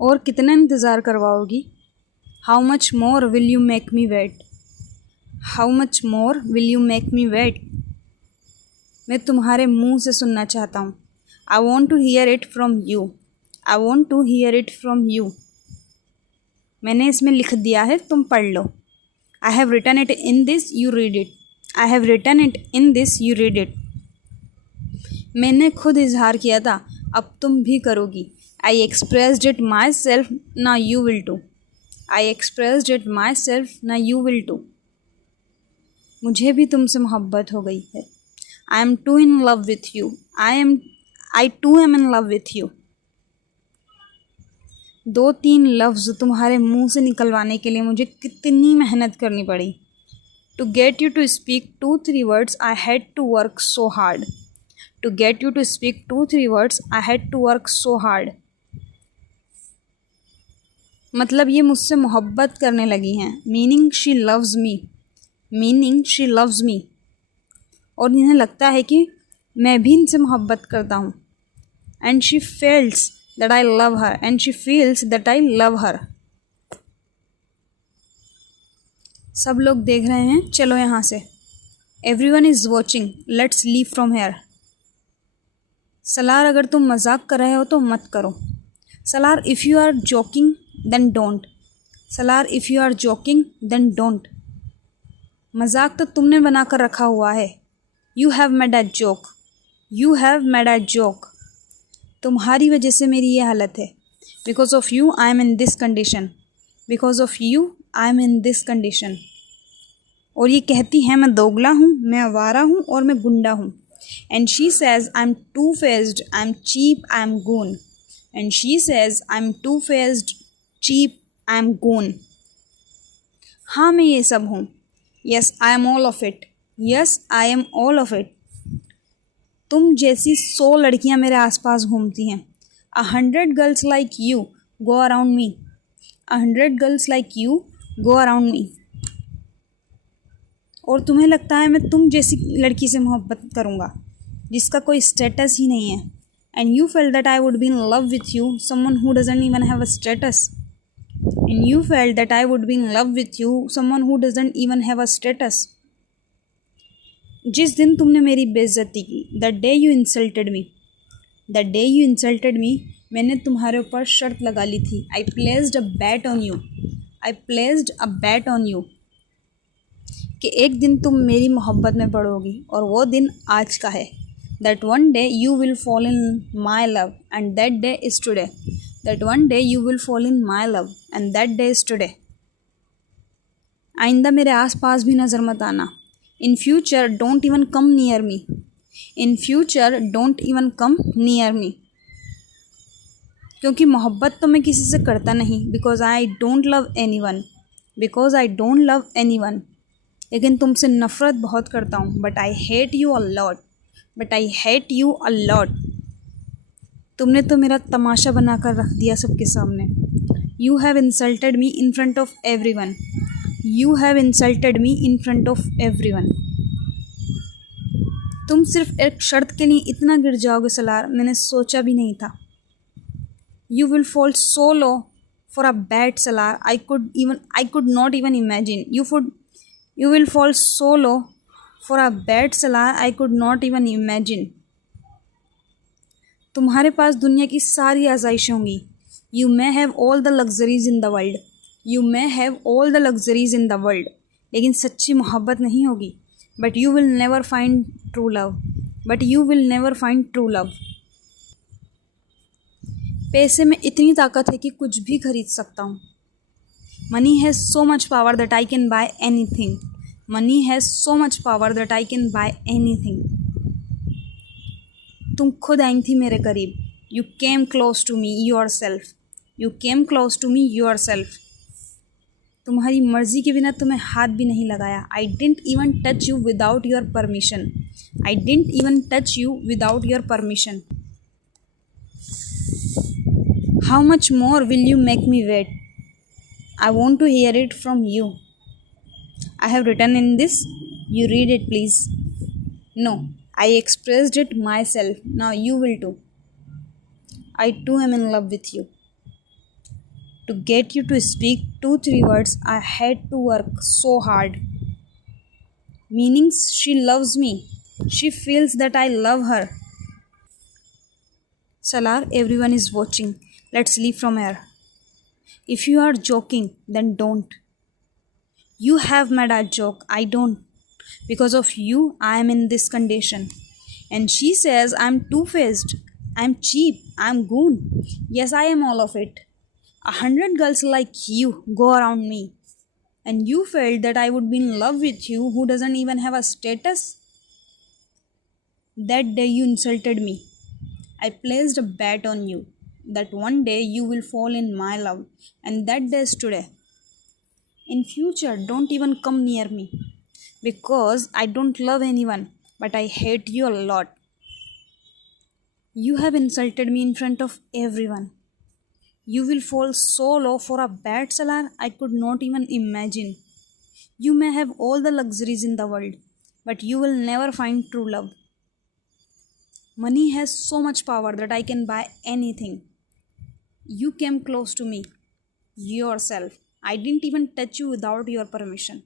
और कितना इंतज़ार करवाओगी? How much more will you make me wait? How much more will you make me wait? मैं तुम्हारे मुंह से सुनना चाहता हूँ। I want to hear it from you. I want to hear it from you. मैंने इसमें लिख दिया है, तुम पढ़ लो। I have written it in this, you read it. I have written it in this, you read it. मैंने खुद इजहार किया था, अब तुम भी करोगी। I expressed it myself, ना you will too. I expressed it myself, ना यू विल टू। मुझे भी तुमसे मोहब्बत हो गई है। I am too in love with you. I too am in love with you. 2-3 लफ्ज़ तुम्हारे मुंह से निकलवाने के लिए मुझे कितनी मेहनत करनी पड़ी। To get you to speak 2-3 words I had to work so hard. To get you to speak 2-3 words I had to work so hard. मतलब ये मुझसे मोहब्बत करने लगी हैं। Meaning she loves me. Meaning she loves me. और इन्हें लगता है कि मैं भी इनसे मोहब्बत करता हूँ। And she feels that I love her, and she feels that I love her. सब लोग देख रहे हैं, चलो यहाँ से। Everyone is watching, let's leave from here. Salaar, अगर तुम मजाक कर रहे हो तो मत करो। Salaar, if you are joking then don't. Salaar, if you are joking then don't. मजाक तो तुमने बना कर रखा हुआ है। You have made a joke. You have made a joke. तुम्हारी वजह से मेरी ये हालत है। Because of you I am in this condition. Because of you I am in this condition. और ये कहती है मैं दोगला हूँ, मैं आवारा हूँ और मैं गुंडा हूँ। And she says I'm two-faced, I'm cheap, I'm goon. And she says I'm two-faced, cheap, I'm goon. हाँ, मैं ये सब हूँ। Yes, I am all of it. Yes, I am all of it. तुम जैसी 100 लड़कियां मेरे आसपास घूमती हैं। 100 girls like you go around me. 100 girls like you go around me. और तुम्हें लगता है मैं तुम जैसी लड़की से मोहब्बत करूँगा जिसका कोई स्टेटस ही नहीं है। And you felt that I would be in love with you, someone who doesn't even have a status. And you felt that I would be in love with you, someone who doesn't even have a status. जिस दिन तुमने मेरी बेइज्जती की, the day you insulted me, the day you insulted me, मैंने तुम्हारे ऊपर शर्त लगा ली थी। I placed a bet on you. I placed a bet on you कि एक दिन तुम मेरी मोहब्बत में पड़ोगी और वो दिन आज का है। That one day you will fall in my love and that day is today. That one day you will fall in my love and that day is today. आइंदा मेरे आस पास भी नज़र मत आना। In future, don't even come near me. In future, don't even come near me. क्योंकि मोहब्बत तो मैं किसी से करता नहीं। Because I don't love anyone. Because I don't love anyone. लेकिन तुमसे नफ़रत बहुत करता हूँ। But I hate you a lot. But I hate you a lot. तुमने तो मेरा तमाशा बना कर रख दिया सबके सामने। You have insulted me in front of everyone. You have insulted me in front of everyone. तुम सिर्फ एक शर्त के लिए इतना गिर जाओगे सलार, मैंने सोचा भी नहीं था। You will fall so low for a bat, Salaar. I could not even imagine. You will fall so low for a bat, Salaar. I could not even imagine. तुम्हारे पास दुनिया की सारी आज़ाइशें होंगी। You may have all the luxuries in the world. You may have all the luxuries in the world. लेकिन सच्ची मोहब्बत नहीं होगी। But you will never find true love. But you will never find true love. पैसे में इतनी ताकत है कि कुछ भी खरीद सकता हूँ। Money has so much power that I can buy anything. Money has so much power that I can buy anything. तुम खुद आई थी मेरे करीब। You came close to me yourself. You came close to me yourself. तुम्हारी मर्ज़ी के बिना तुम्हें हाथ भी नहीं लगाया। I didn't even touch you without your permission. I didn't even touch you without your permission. How much more will you make me wait? I want to hear it from you. I have written in this. You read it, please. No, I expressed it myself. Now you will too. I too am in love with you. To get you to speak 2 3 words, I had to work so hard. Meanings she loves me. She feels that I love her. Salar, everyone is watching. Let's leave from here. If you are joking, then don't. You have made a joke. I don't. Because of you, I am in this condition. And she says I'm two faced. I'm cheap. I'm goon. Yes, I am all of it. 100 girls like you go around me. And you felt that I would be in love with you who doesn't even have a status? That day you insulted me. I placed a bet on you that one day you will fall in my love, and that day is today. In future, don't even come near me because I don't love anyone, but I hate you a lot. You have insulted me in front of everyone. You will fall so low for a bad salary I could not even imagine. You may have all the luxuries in the world, but you will never find true love. Money has so much power that I can buy anything. You came close to me yourself. I didn't even touch you without your permission.